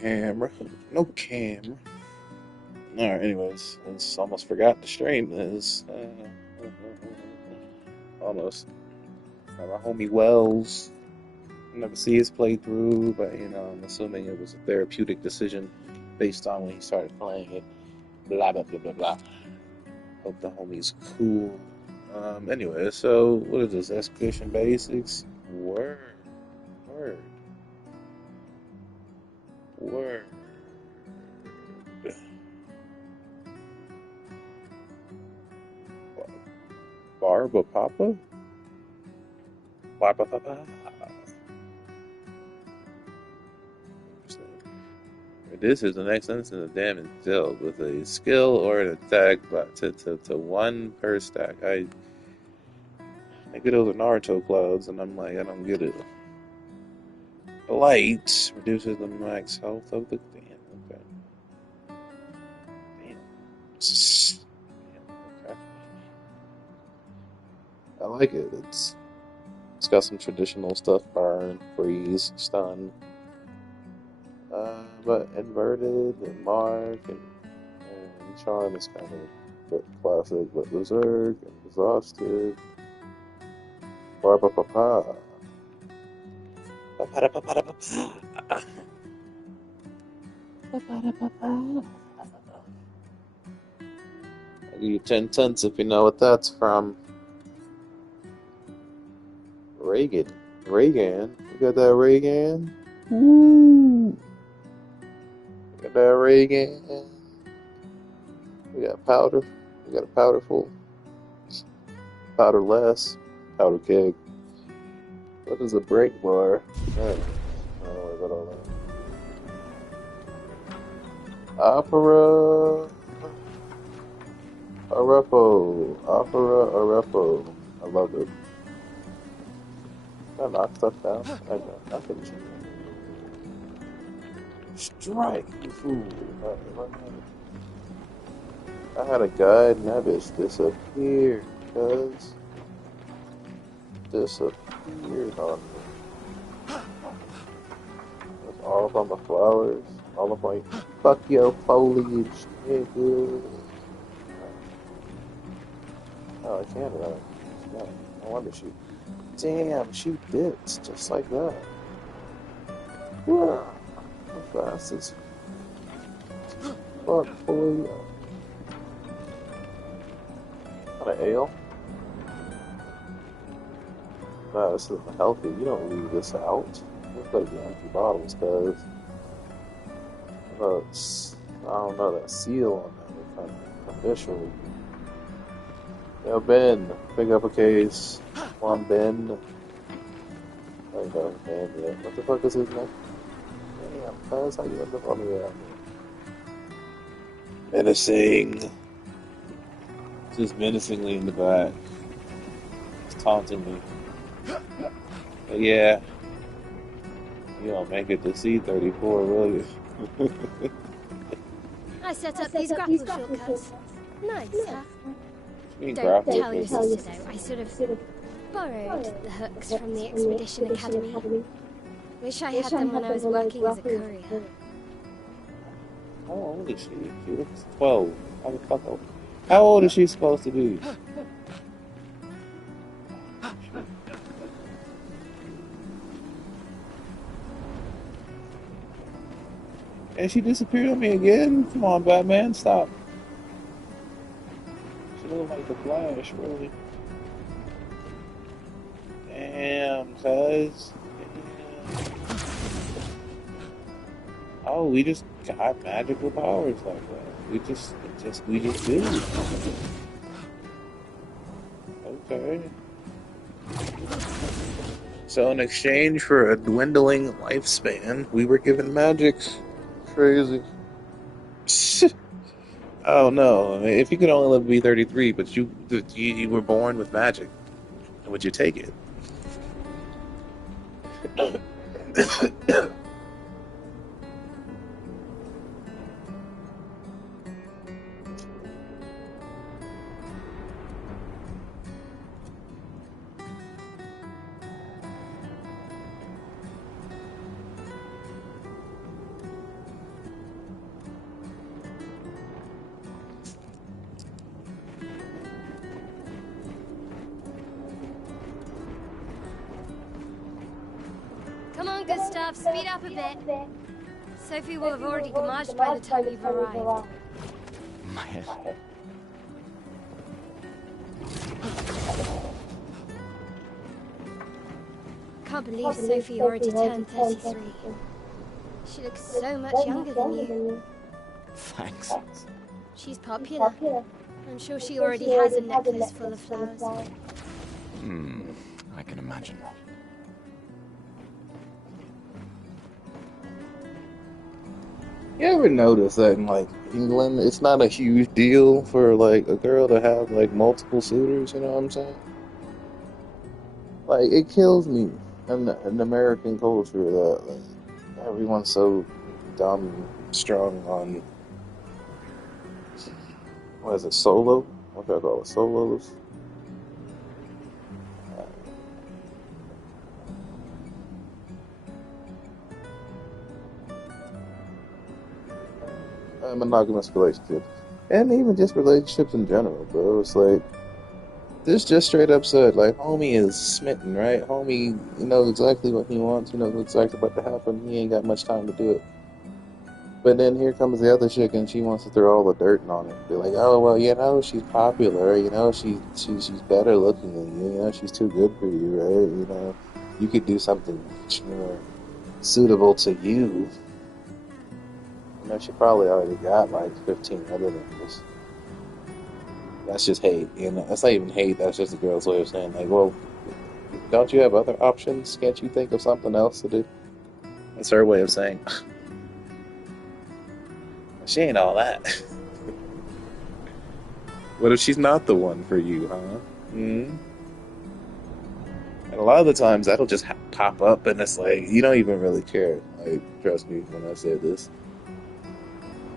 Camera. No camera. Alright, anyways, I just almost forgot to stream this. Almost. My homie Wells. Never see his playthrough, but I'm assuming it was a therapeutic decision based on when he started playing it. Blah blah blah blah blah. Hope the homie's cool. Anyway, so what is this? Expedition Basics? Word. Word. Word. Barba Papa? Barba Papa? This is the next instance of damage dealt with a skill or an attack but to one per stack. I get those are Naruto clouds and I'm like, I don't get it. Light reduces the max health of the damn. Okay. Damn. Damn. Okay. I like it. It's got some traditional stuff: burn, freeze, stun. But inverted and mark and charm is kind of classic, but berserk and exhausted. Bar pa pa pa. Pa pa da pa pa da pa pa. Pa pa da pa pa. I'll give you 10 cents if you know what that's from. Reagan. Reagan. You got that Reagan? Woo! You got that Reagan? We got powder. We got a powder full. Powder less. Powder keg. What is a break bar? Oh, I got all that. Opera. Arepo. Opera Arepo. I love it. Can I knock stuff down? I know. I can strike, you fool. I had a guy and that bitch disappeared, cuz. Disappeared on me. It's all up on the flowers. All up on fuck your foliage, nigga. Oh, I can't run. No, I want to shoot. Damn, she dips just like that. How fast is fuck, boy? Got an ale? No, this isn't healthy. You don't leave this out. This better be empty bottles, cuz. I don't know, that seal on that officially. Yo, Ben, pick up a case. Come on, Ben. I ain't got his name yet. What the fuck is his name? Damn, cuz, how you end up on me out? Menacing. Just menacingly in the back. It's taunting me. But yeah, you don't make it to C34, will you? I set up these grapple shortcuts. Nice, huh? Don't tell your sister though, I sort of borrowed the hooks from the Expedition Academy. Wish I had them when I was working as a courier. How old is she? She looks 12. How the fuck old? How old is she supposed to be? And she disappeared on me again? Come on, Batman, stop. She looks like the Flash, really. Damn, cuz. Oh, we just got magical powers like that. We just do. Okay. So in exchange for a dwindling lifespan, we were given magic. Crazy. Oh no! I mean, if you could only live to be 33, but you were born with magic, would you take it? good stuff. Speed up a bit. Sophie will have already gamaged by the time you've arrived. My head. Can't believe Sophie already turned 33. She looks so much younger than you. Thanks. She's popular. I'm sure she already has a necklace full of flowers. I can imagine. You ever notice that in like England, it's not a huge deal for like a girl to have like multiple suitors? You know what I'm saying? Like it kills me in American culture that like, everyone's so dumb, strong on what is it, solo? What do I call it, solos? Monogamous relationships, and even just relationships in general, bro. It's like this just straight up said, like, homie is smitten, right? Homie, he knows exactly what he wants. He knows exactly what to happen. He ain't got much time to do it. But then here comes the other chick, and she wants to throw all the dirt on it. Be like, oh well, you know, she's popular. You know, she's better looking than you. You know, she's too good for you, right? You know, you could do something much more suitable to you. You know, she probably already got like 15 other niggas. That's just hate. You know, that's not even hate. That's just a girl's way of saying, like, well, don't you have other options? Can't you think of something else to do? That's her way of saying, she ain't all that. What if she's not the one for you, huh? And a lot of the times that'll just pop up, and it's like you don't even really care. Like, trust me when I say this.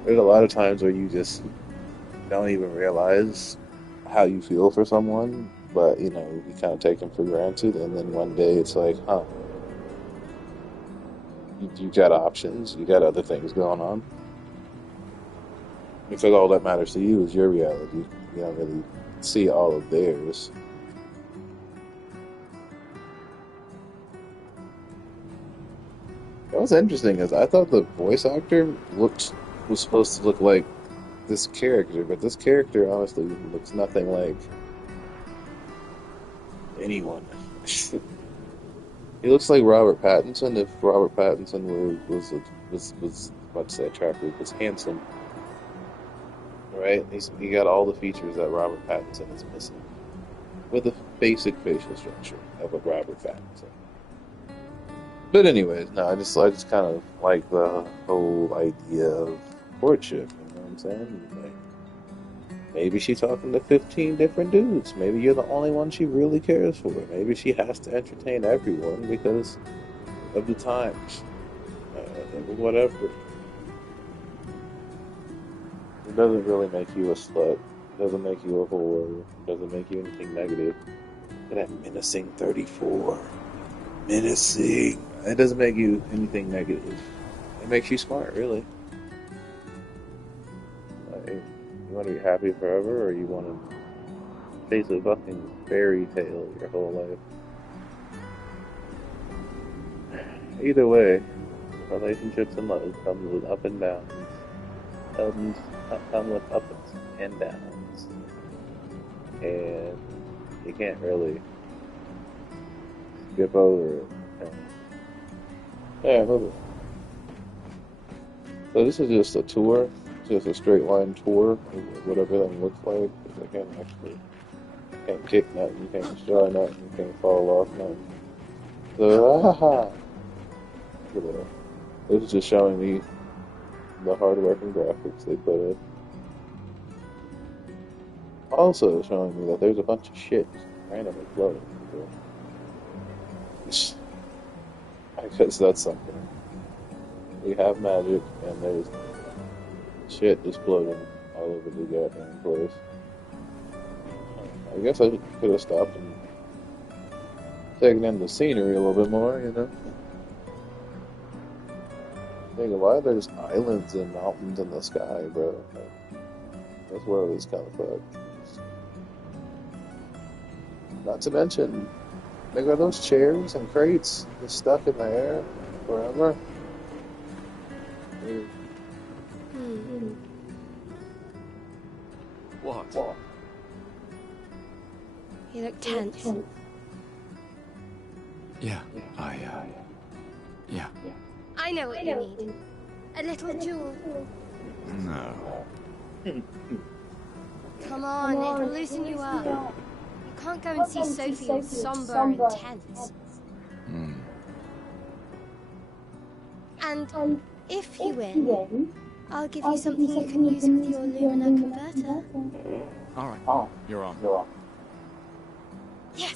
There's a lot of times where you just don't even realize how you feel for someone, but you know, you kind of take them for granted, and then one day it's like, huh, you got options, you got other things going on. Because all that matters to you is your reality. You don't really see all of theirs. What's interesting is I thought the voice actor was supposed to look like this character, but this character honestly looks nothing like anyone. He looks like Robert Pattinson if Robert Pattinson was about to say attractive, was handsome. Right? He got all the features that Robert Pattinson is missing, with a basic facial structure of a Robert Pattinson. But anyways, no, I just kind of like the whole idea of courtship. You know what I'm saying? Like, maybe she's talking to 15 different dudes. Maybe you're the only one she really cares for. Maybe she has to entertain everyone because of the times. Whatever. It doesn't really make you a slut. It doesn't make you a whore. It doesn't make you anything negative. Look at that menacing 34. Menacing. It doesn't make you anything negative. It makes you smart, really. Like, you want to be happy forever, or you want to face a fucking fairy tale your whole life? Either way, relationships and love comes with up and downs. Come with ups and downs, and you can't really skip over it. Yeah, hold on. So this is just a tour, just a straight line tour of what everything looks like. I can't kick nothing, you can't destroy nothing, you can't fall off nothing. So, look at that. This is just showing me the hard work and graphics they put in. Also showing me that there's a bunch of shit randomly floating. I guess that's something. We have magic, and there's shit just floating all over the goddamn place. I guess I could have stopped and taken in the scenery a little bit more, you know? Think why there's islands and mountains in the sky, bro. This world is kind of fucked. Not to mention, they got those chairs and crates just stuck in the air. forever. What? You look tense. Yeah, yeah. I know what you need. A little jewel. No. Come on, it'll loosen you up. You can't go and see Sophie all somber and tense. And if you win, I'll give you something you can use with your Lumina converter. All right, you're on. Yes!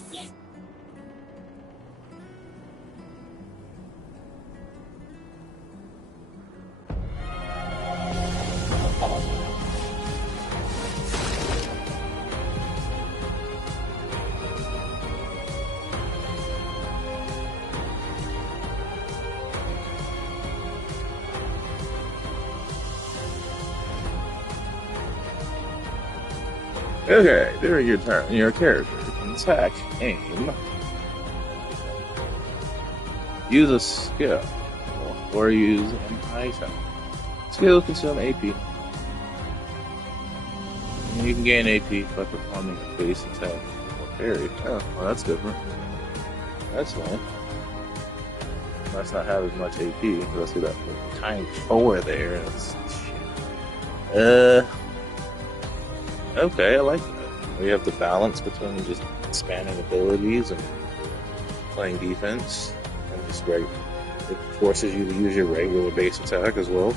Okay, during your turn, your character can attack, aim, use a skill, or use an item. Skills consume AP. And you can gain AP by performing a base attack or parry. Oh, well, that's different. That's nice. Must not have as much AP, because I see that tiny 4 there. Okay, I like that. We have the balance between just expanding abilities and playing defense, and just it forces you to use your regular base attack as well.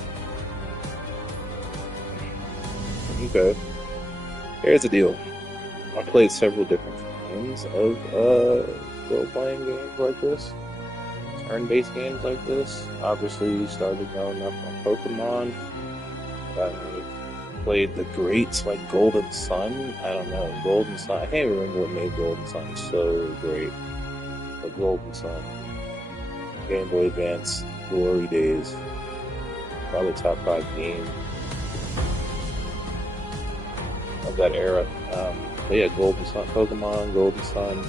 Okay. Here's the deal. I've played several different kinds of role-playing games like this, turn-based games like this. Obviously, started growing up on Pokemon. Played the greats like Golden Sun. I don't know, Golden Sun. I can't remember what made Golden Sun so great. But Golden Sun, Game Boy Advance, glory days. Probably top 5 game of that era. But yeah, Golden Sun, Pokemon, Golden Sun.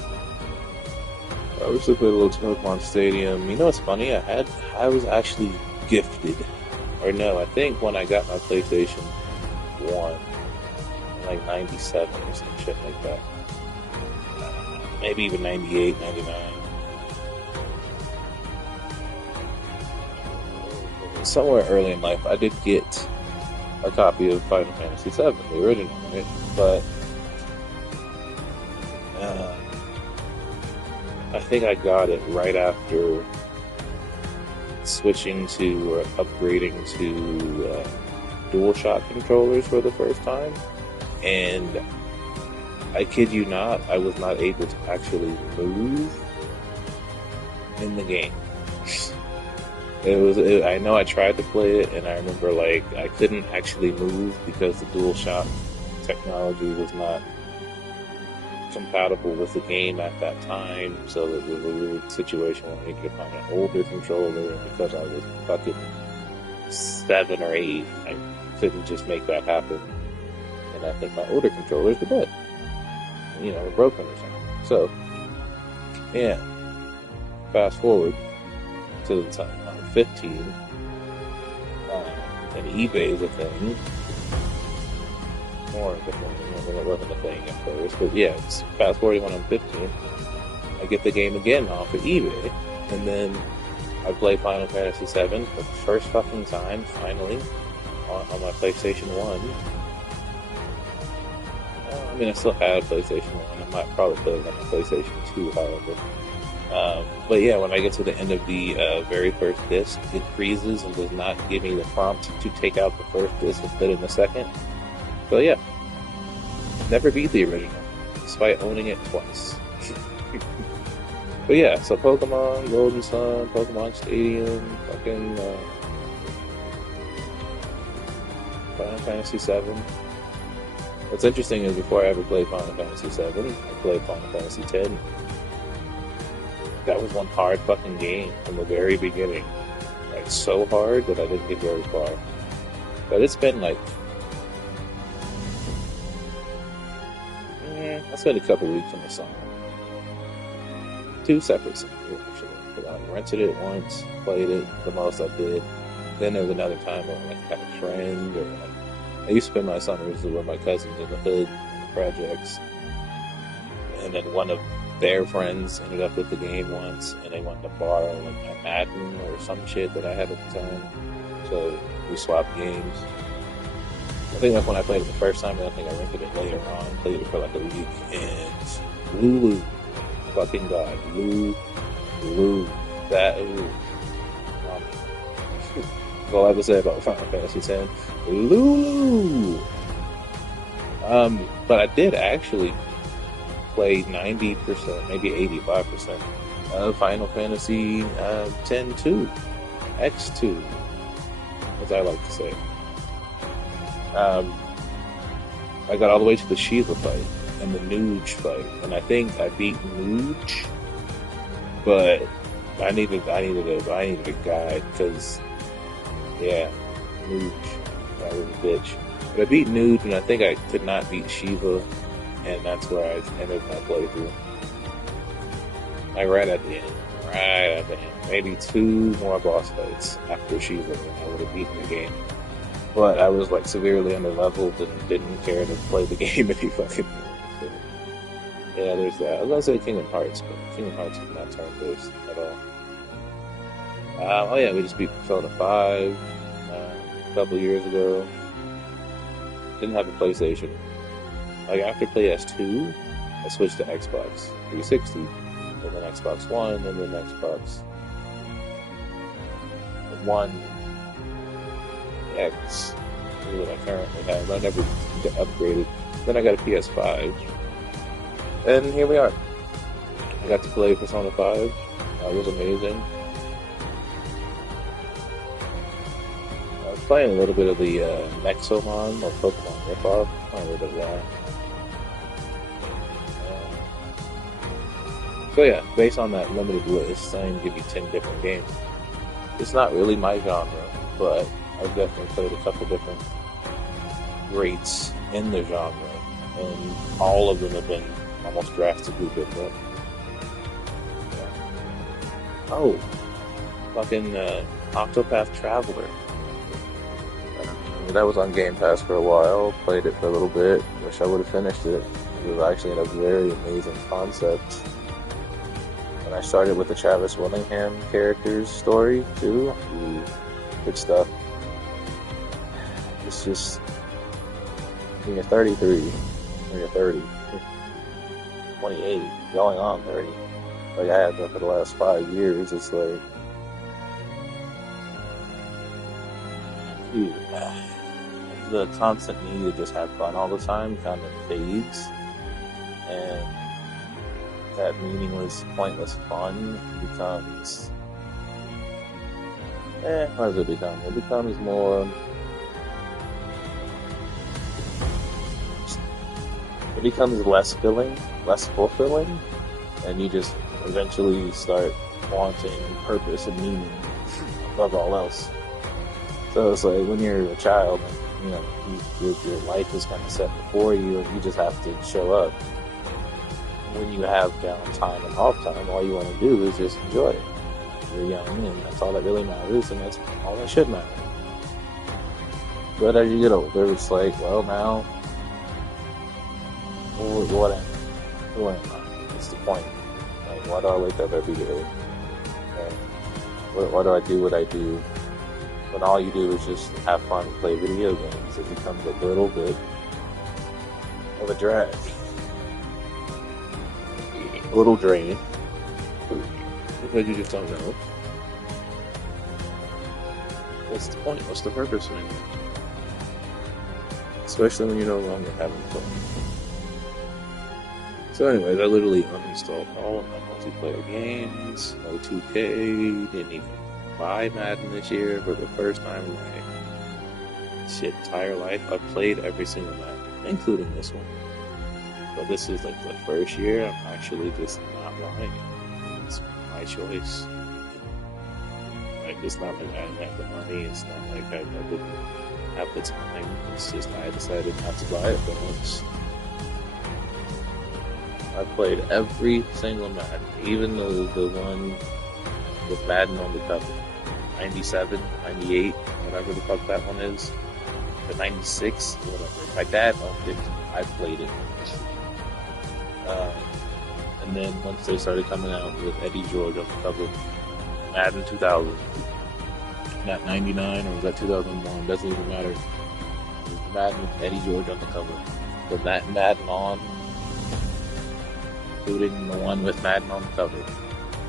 I obviously played a little Pokemon Stadium. You know what's funny? I was actually gifted, or no, I think when I got my PlayStation 1, like 97 or some shit like that. Maybe even 98, 99. Somewhere early in life, I did get a copy of Final Fantasy VII, the original, right? But I think I got it right after switching to or upgrading to DualShock controllers for the first time, and I kid you not, I was not able to actually move in the game. I know I tried to play it, and I remember like I couldn't actually move because the DualShock technology was not compatible with the game at that time, so it was a weird situation where I needed to find an older controller, and because I was fucking 7 or 8, I couldn't just make that happen. And I think my older controllers were dead. You know, broken or something. So, yeah. Fast forward to the time I'm 15, and eBay is a thing. More of a thing. It wasn't a thing at first, but yeah, fast forward when I'm 15, I get the game again off of eBay, and then I play Final Fantasy VII for the first fucking time, finally, on my PlayStation 1. I mean, I still had a PlayStation 1. I might probably play it on my PlayStation 2, however. But yeah, when I get to the end of the very first disc, it freezes and does not give me the prompt to take out the first disc and put in the second. So yeah, never beat the original, despite owning it twice. But yeah, so Pokemon, Golden Sun, Pokemon Stadium, fucking Final Fantasy VII. What's interesting is before I ever played Final Fantasy VII, I played Final Fantasy X. That was one hard fucking game from the very beginning. Like, so hard that I didn't get very far. But it's been like... I spent a couple weeks on the summer. 2 separate summers, actually. I rented it once, played it the most I did. Then there was another time where I had a friend, or I used to spend my summers with my cousins in the hood, in the projects, and then one of their friends ended up with the game once, and they wanted to borrow like my Madden or some shit that I had at the time, so we swapped games. I think that's when I played it the first time, and I think I rented it later on, played it for like a week, and Lulu, fucking god, Lulu, that, that's all I have to say about Final Fantasy X. Lulu! But I did actually play 90%, maybe 85% of Final Fantasy X-2, X2, as I like to say. I got all the way to the Shiva fight and the Nuge fight, and I think I beat Nuge, but I needed a guide, because yeah, Nuge, that was a bitch. But I beat Nuge, and I think I could not beat Shiva, and that's where I ended my playthrough. Like right at the end. Maybe 2 more boss fights after Shiva, and I would have beaten the game. But I was like severely underleveled and didn't care to play the game any fucking more. So, yeah, there's that. I was gonna say Kingdom Hearts, but Kingdom Hearts is not turn-based at all. Oh yeah, we just beat Persona 5 a couple years ago. Didn't have a PlayStation. Like after PS2, I switched to Xbox 360, and then Xbox One, and then Xbox One X, is what I currently have. I never upgraded. Then I got a PS5, and here we are. I got to play Persona 5. That was amazing. I was playing a little bit of the Nexomon or Pokemon ripoff. A little bit of that. So yeah, based on that limited list, I can give you 10 different games. It's not really my genre, but I've definitely played a couple different greats in the genre, and all of them have been almost drastically different. Oh, fucking Octopath Traveler. That was on Game Pass for a while, played it for a little bit, wish I would have finished it. It was actually a very amazing concept. And I started with the Travis Willingham character's story, too. Ooh, good stuff. It's just, when you're 33, when you're 30, 28, going on 30, like I have been for the last 5 years, it's like, dude, the constant need to just have fun all the time kind of fades, and that meaningless, pointless fun becomes, what does it become? It becomes more, it becomes less fulfilling, and you just eventually start wanting purpose and meaning above all else. So it's like when you're a child, you know, your life is kind of set before you, and you just have to show up. When you have downtime and off time, all you want to do is just enjoy it. You're young, and that's all that really matters, and that's all that should matter. But as you get older, it's like, well, now, what am I? What's the point? Like, why do I wake up every day? Why do I do what I do? When all you do is just have fun and play video games, it becomes a little bit of a drag. A little draining. Because you just don't know. What's the point? What's the purpose of it? Especially when you're no longer having fun. So anyways, I literally uninstalled all of my multiplayer games, no 2K, didn't even buy Madden this year for the first time in my entire life. I've played every single Madden, including this one. But this is like the first year I'm actually just not buying it. It's my choice. Like, it's not like I didn't have the money, it's not like I didn't have the time, it's just I decided not to buy it for once. I played every single Madden, even the one with Madden on the cover. 97, 98, whatever the fuck that one is. The 96, whatever. My dad owned it. I played it. And then once they started coming out with Eddie George on the cover, Madden 2000. Not 99 or was that 2001? Doesn't even matter. Madden with Eddie George on the cover. With that Madden on, including the one with Madden on the cover.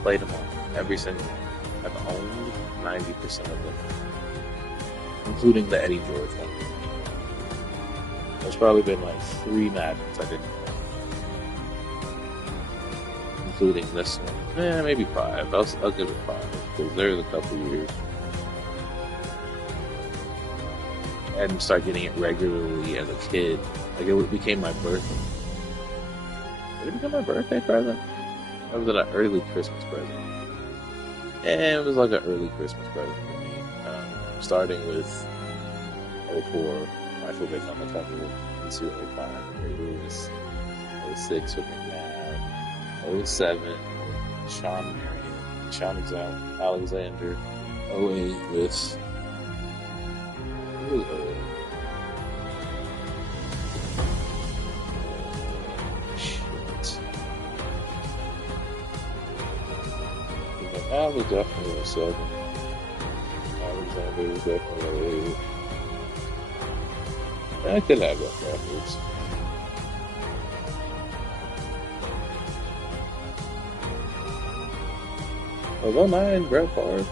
Played them all. Every single one. I've owned 90% of them. Including the Eddie George one. There's probably been like 3 Maddens I didn't own. Including this one. Maybe 5. I'll give it 5. Because there's a couple years. I didn't start getting it regularly as a kid. Like, it became my birthday. Did it become my birthday present? Or was it an early Christmas present? It was like an early Christmas present for me. Starting with 04, I feel like on the cover. Into 05, Ray Lewis. 06 with McNabb. 07 with Sean Marion. Sean Alexander. 08 with... Who was 08? That was definitely a 7. Alexander was definitely a 8. I could have that backwards. Was 09 Brett Favre?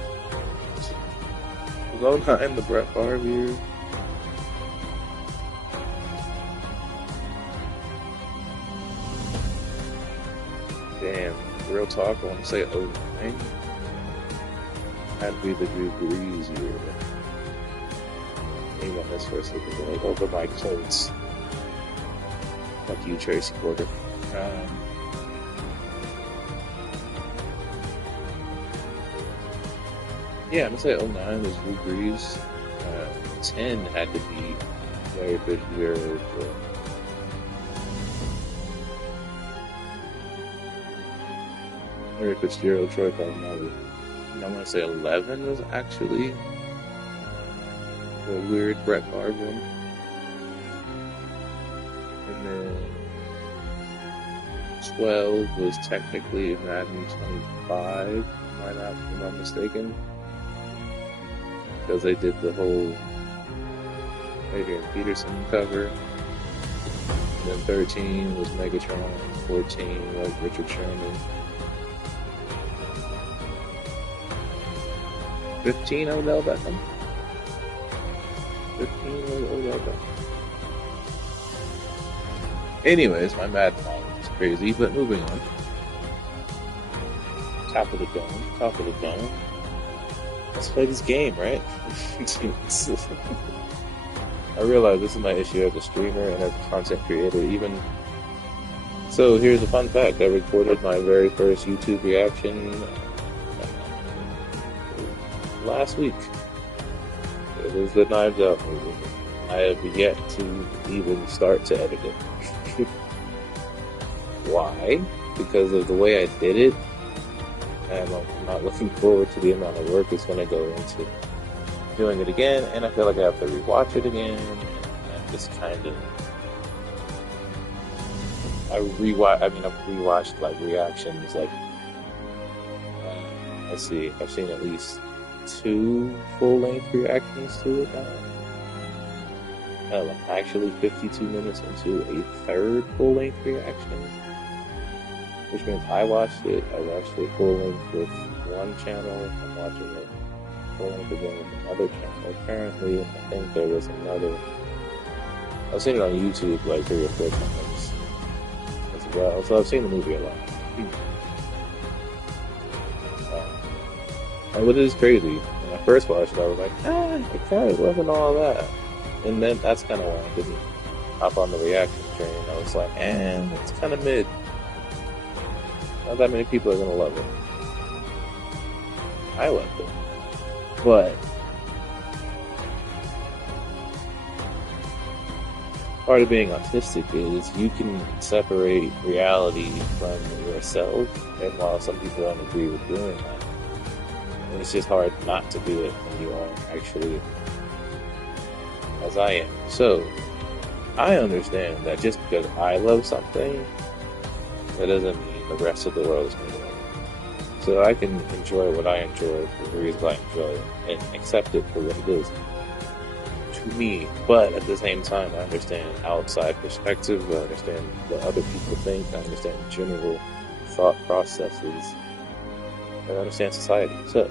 Was 09 the Brett Favre year? Damn, real talk, I want to say 09. Had to be the Drew Brees year. He won this first look at like, over my Colts. Fuck you, Tracy Porter. Yeah, I'm gonna say 09 was Drew Brees. 10 had to be Larry Fitzgerald. Larry Fitzgerald, Troy Polamalu. And I want to say 11 was actually the weird Brett Favre one. And then 12 was technically Madden 25, if I'm not mistaken. Because they did the whole Adrian Peterson cover. And then 13 was Megatron, 14 was Richard Sherman. 15 Odell Beckham. 15 was Odell Beckham. Anyways, my Madden knowledge is crazy, but moving on. Top of the dome. Let's play this game, right? I realize this is my issue as a streamer and as a content creator. Even so, here's a fun fact: I recorded my very first YouTube reaction last week. It is the Knives Out movie. I have yet to even start to edit it. Why? Because of the way I did it, and I'm not looking forward to the amount of work it's going to go into doing it again, and I feel like I have to rewatch it again, and just kind of... I've rewatched like reactions, like, let's see, I've seen at least 2 full-length reactions to it now. I'm actually 52 minutes into a 3rd full-length reaction, which means I watched it full-length with one channel, I'm watching it full-length again with another channel. Apparently, I think there was another... I've seen it on YouTube like 3 or 4 times as well, so I've seen the movie a lot. And what is crazy, when I first watched it, I was like, it kind of wasn't all that. And then that's kind of why I didn't hop on the reaction train. I was like, it's kind of mid. Not that many people are going to love it. I loved it. But part of being autistic is you can separate reality from yourself. And while some people don't agree with doing that, it's just hard not to do it when you are actually, as I am. So, I understand that just because I love something, that doesn't mean the rest of the world is going to love it. So I can enjoy what I enjoy for the reasons I enjoy it, and accept it for what it is to me. But at the same time, I understand outside perspective, I understand what other people think, I understand general thought processes, I understand society. So,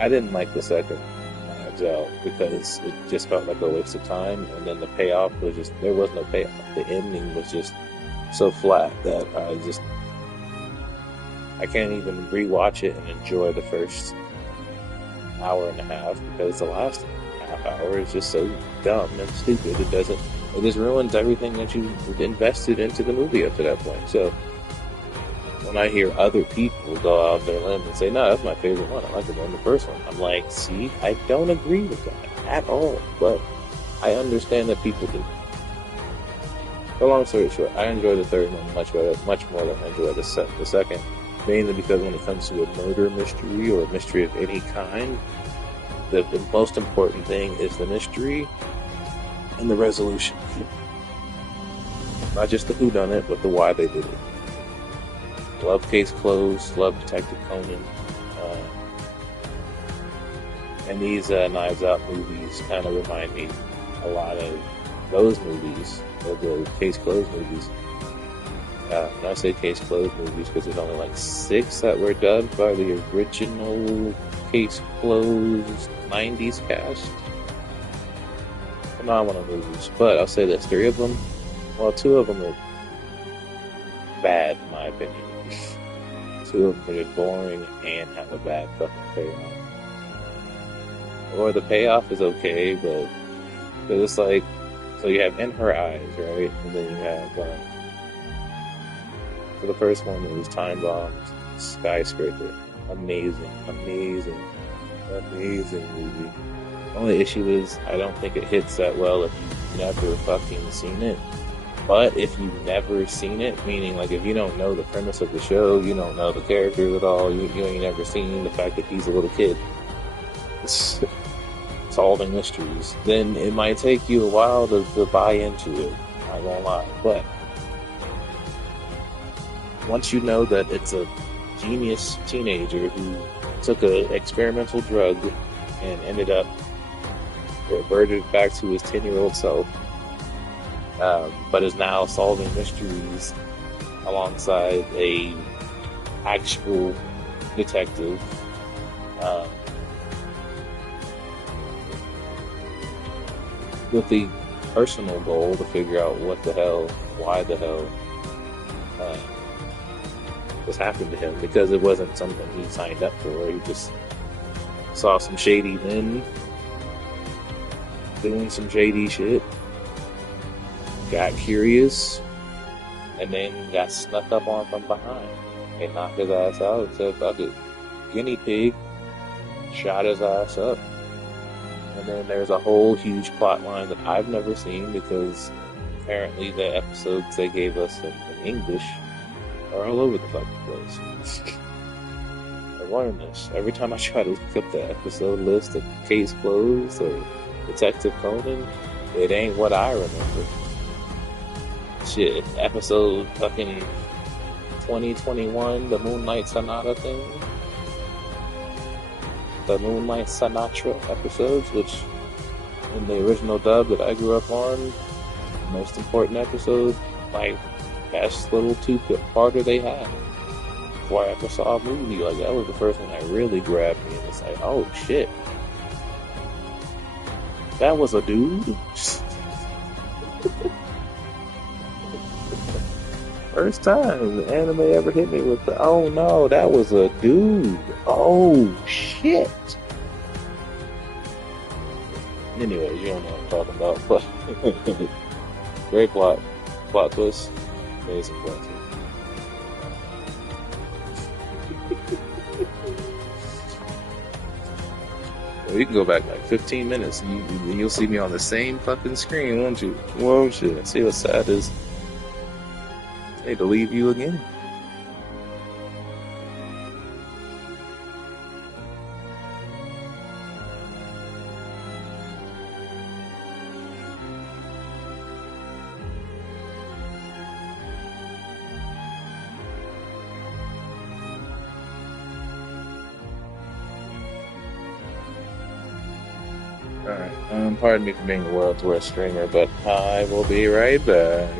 I didn't like the second Knives Out because it just felt like a waste of time, and then the payoff was just, there was no payoff. The ending was just so flat that I can't even rewatch it and enjoy the first hour and a half, because the last half hour is just so dumb and stupid. It just ruins everything that you invested into the movie up to that point. So when I hear other people go out their limb and say, no, that's my favorite one, I like it more than the first one, I'm like, see, I don't agree with that at all, but I understand that people do. So long story short, I enjoy the third one much more than I enjoy the second, mainly because when it comes to a murder mystery or a mystery of any kind, the most important thing is the mystery and the resolution. Not just the whodunit, but the why they did it. Love Case Closed, love Detective Conan, and these Knives Out movies kind of remind me a lot of those movies, of the Case Closed movies. When I say Case Closed movies, because there's only like 6 that were dubbed by the original Case Closed 90s cast. Phenomenal movies, but I'll say there's 3 of them. Well, 2 of them are bad, in my opinion. 2 of them are just boring and have a bad fucking payoff. Or the payoff is okay, but it's like, so you have In Her Eyes, right? And then you have, for the first one, it was Time Bomb, Skyscraper. Amazing movie. The only issue is, I don't think it hits that well if you've never fucking seen it. But if you've never seen it, meaning like if you don't know the premise of the show, you don't know the characters at all, you ain't never seen the fact that he's a little kid solving mysteries, then it might take you a while to buy into it. Not gonna lie. But once you know that it's a genius teenager who took an experimental drug and ended up reverted back to his 10-year-old self, but is now solving mysteries alongside a actual detective, with the personal goal to figure out why the hell this happened to him, because it wasn't something he signed up for. He just saw some shady men doing some shady shit, got curious, and then got snuck up on from behind. They knocked his ass out, said fuck it, guinea pig, shot his ass up. And then there's a whole huge plot line that I've never seen, because apparently the episodes they gave us in English are all over the fucking place. I learned this. Every time I try to look up the episode list of Case Closed or Detective Conan, it ain't what I remember. Shit, episode fucking 2021, the Moonlight Sonata thing. The Moonlight Sinatra episodes, which in the original dub that I grew up on, most important episode, like best little 2-parter they had. Before I ever saw a movie, like that was the first one that really grabbed me, and it's like, oh shit, that was a dude. First time the anime ever hit me with the, oh no, that was a dude. Oh shit. Anyways, you don't know what I'm talking about, but great plot twist, amazing plot twist. You can go back like 15 minutes and you'll see me on the same fucking screen, won't you? Won't you? See what's sad is I hate to leave you again. Alright, pardon me for being the world's worst streamer, but I will be right back.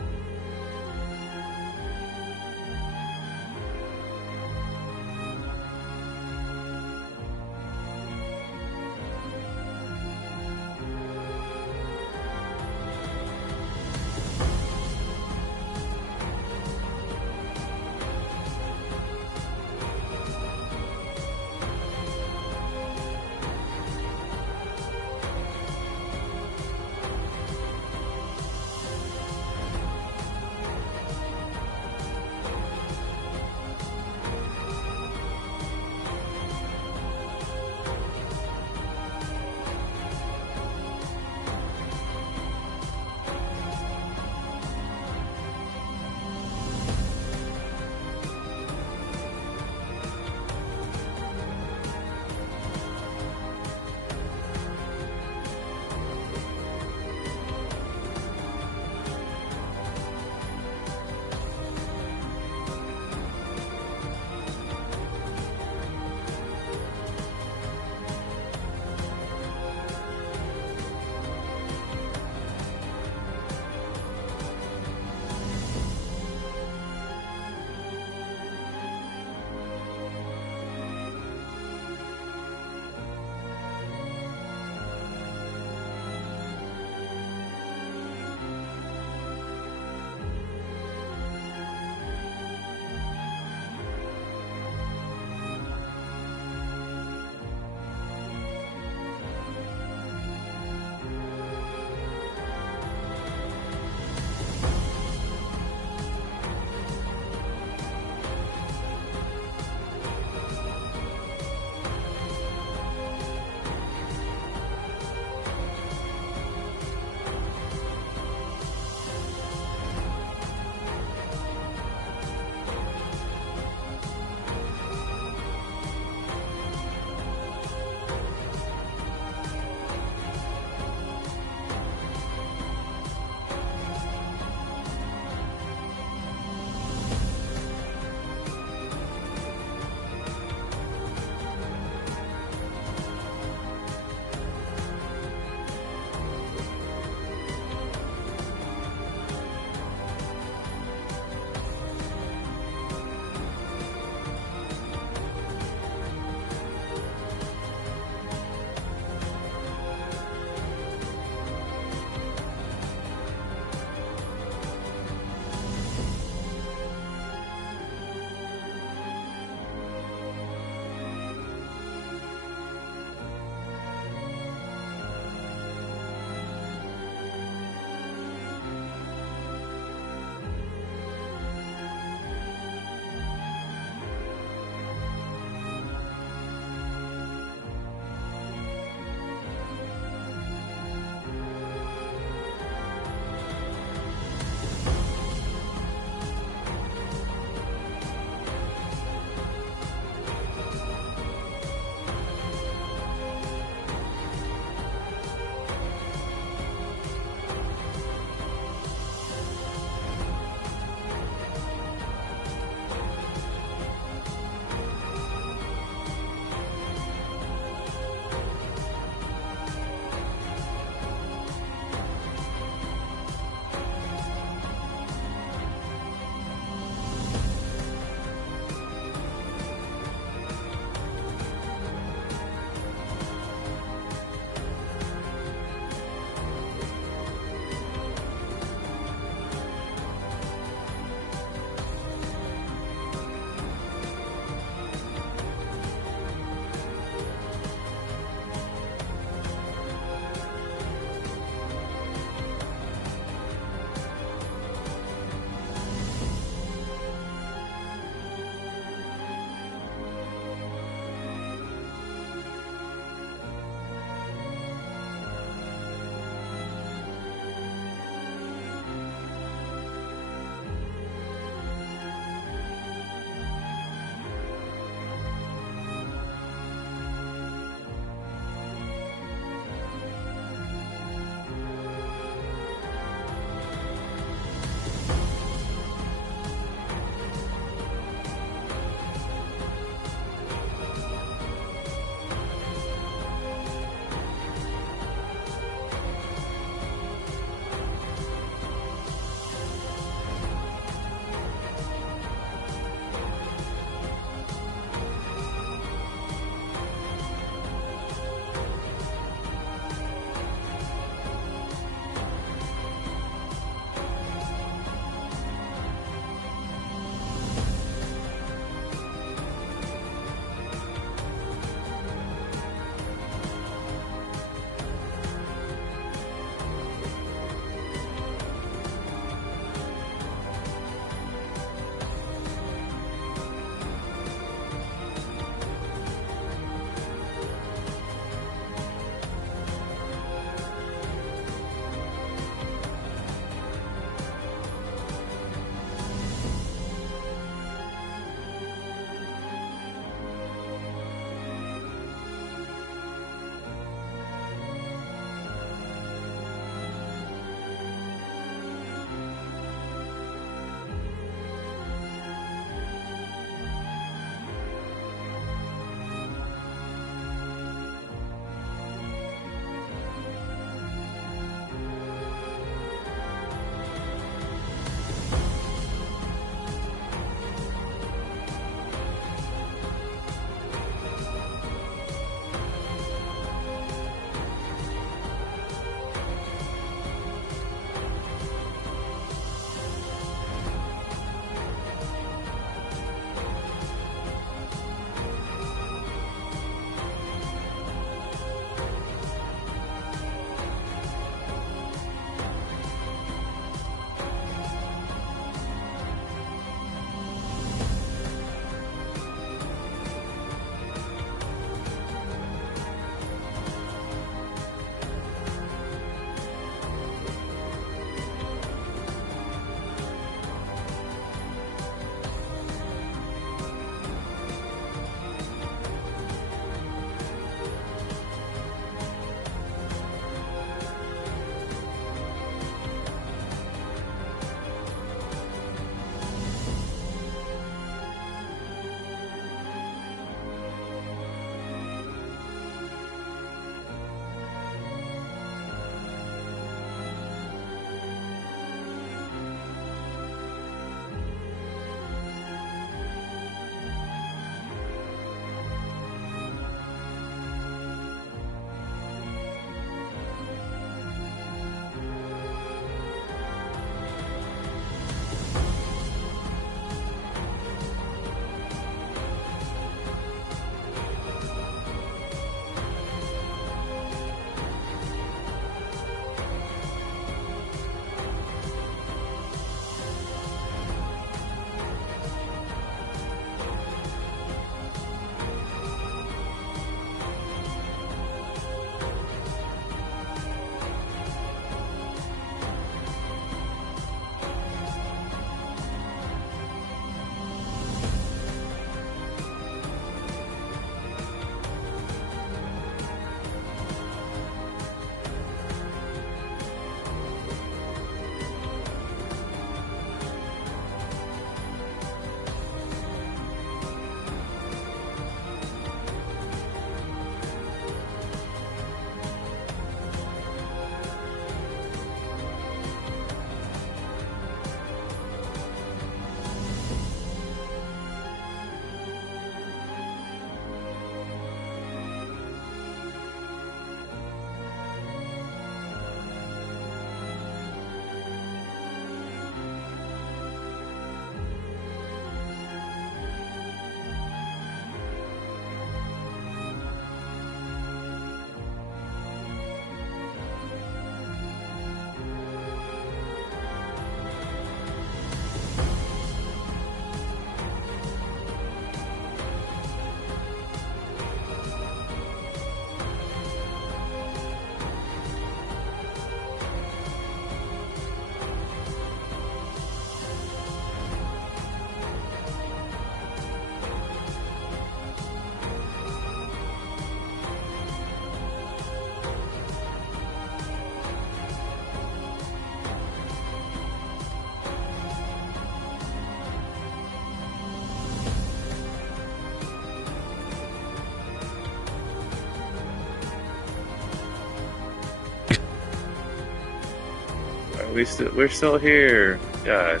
we're still here. God.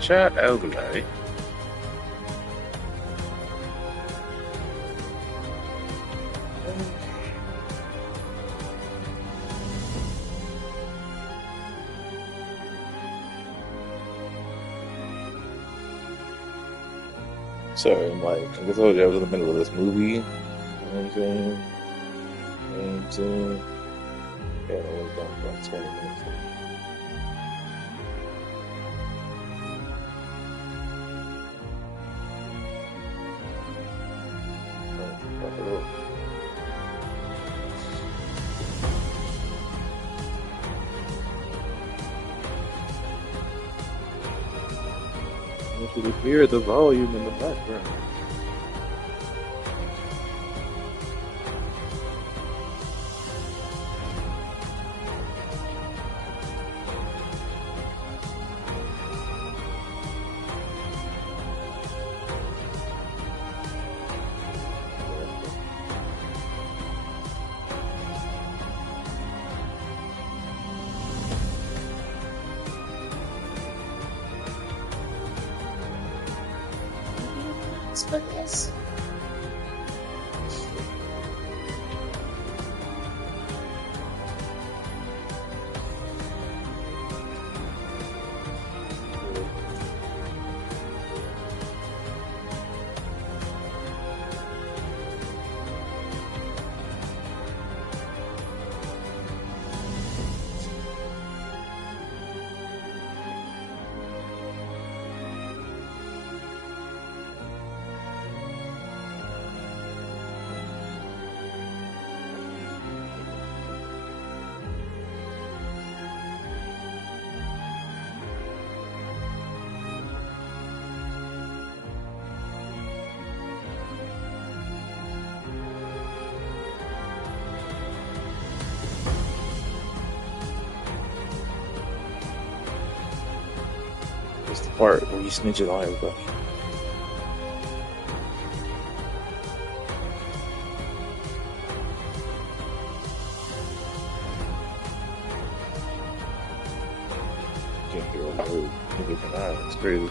Chat overlay. Sorry, I'm like, I told you I was in the middle of this movie. You know what I'm saying? You know what I'm saying? Yeah, I was done for like 20 minutes. You should hear the volume in the background. For this. It's the part where you snitch it on everybody. Can't hear a word. It's crazy.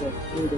Really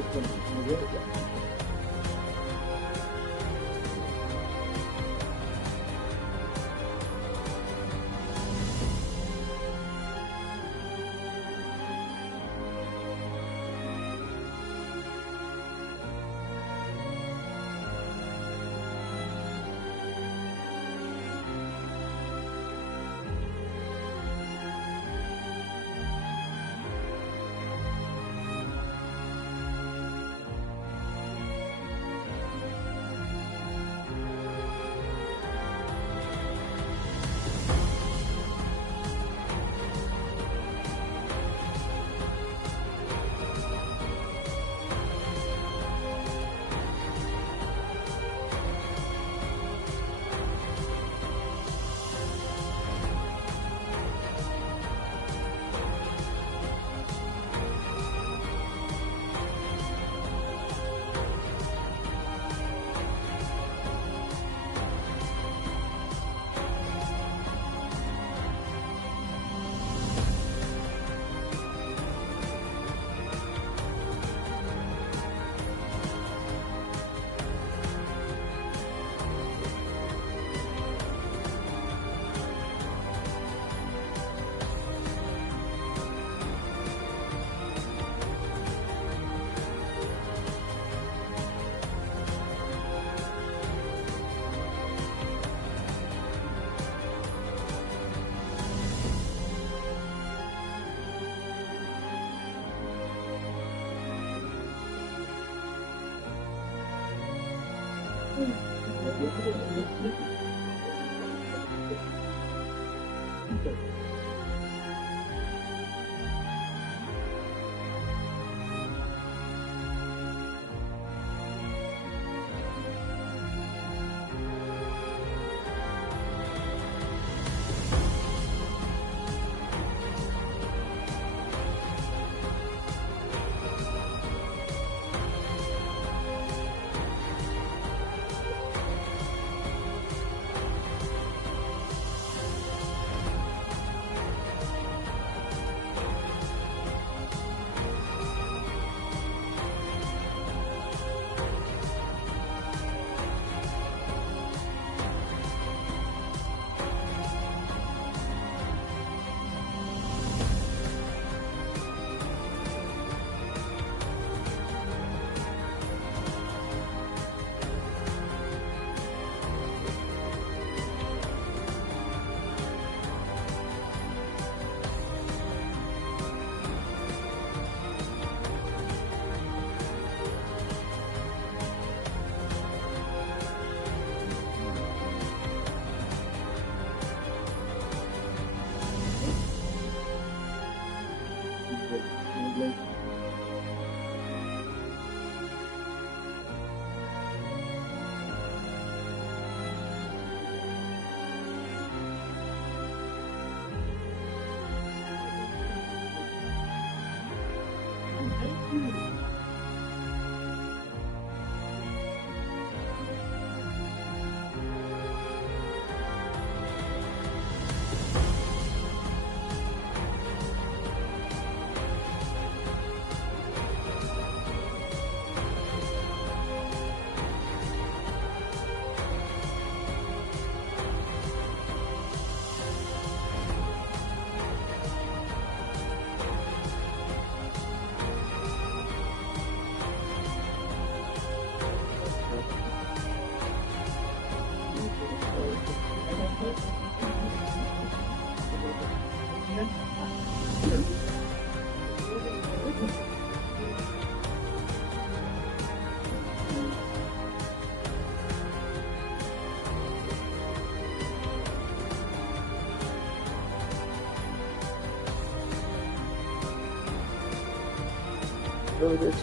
good.